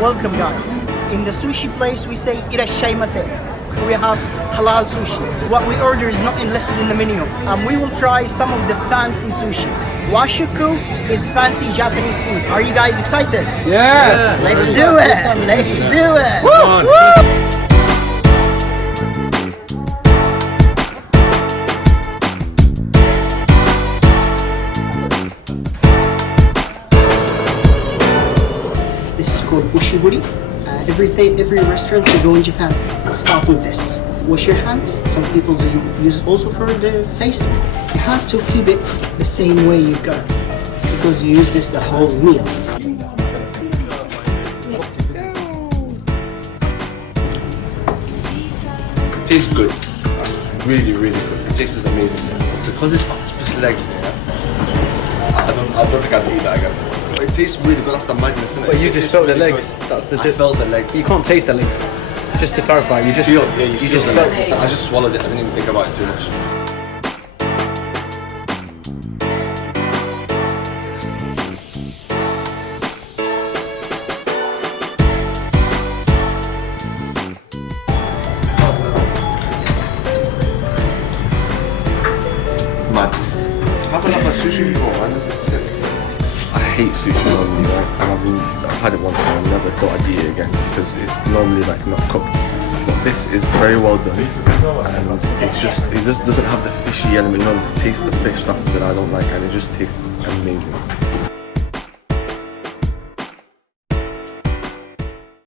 welcome guys. In the sushi place we say irashaimase. We have halal sushi. What we order is not enlisted in the menu. We will try some of the fancy sushi. Washouko is fancy Japanese food. Are you guys excited? Yes! Let's do it! Let's do it! Woo! This is called ushiburi. Every restaurant you go in Japan, it starts with this. Wash your hands. Some people use it also for the face. You have to keep it the same way you go, because you use this the whole meal. It tastes good. Really, really good. The taste is amazing. Because it's octopus legs, I don't think I'd eat that again. It tastes really good. That's the madness, isn't it? But you just felt the legs. That's the I felt the legs. You can't taste the legs. Just to clarify, you just feel. Yeah, you just feel felt. I just swallowed it. I didn't even think about it too much. Mad. Have another sushi before, man. This is sick. I hate sushi normally, right? And I've had it once and I never thought I'd eat it again because it's normally like not cooked. But this is very well done, and it just doesn't have the fishy element. No, it tastes the fish. That's the bit I don't like, and it just tastes amazing.